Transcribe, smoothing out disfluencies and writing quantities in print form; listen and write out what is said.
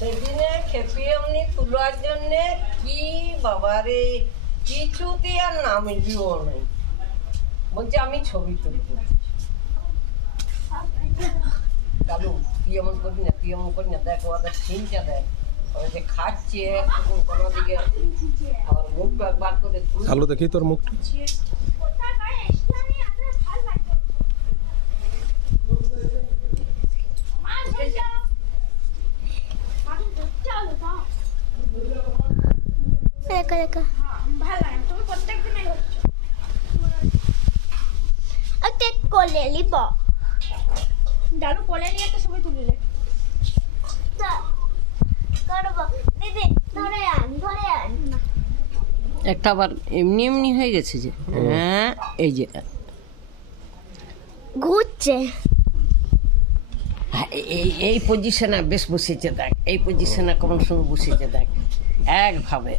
সেদিনে খেপি এমনি তোলার জন্যে কি বাবারে কিছুতে আর নামলিও নাই, বলছে আমি ছবি তুলবো। কালু তুই এমন করবি না, তুই এমন করবি না, দেখ ওদের সিনটা দেখ, ওরা যে খাচ্ছে তখন কোনো দিকে আবার মুখটা একবার করে আলো দেখি তোর মুখটা। কোলে নিব, ডালু কোলে নিয়ে একটা ছবি তুলিলে দিদি ধরে আন একটা আবার এমনি এমনি হয়ে গেছে যে, হ্যাঁ এই যে ঘুরছে। এই এই পজিশনে বেশ বসেছে দেখ, এই পজিশনে কোন সময় বসেছে দেখ একভাবে।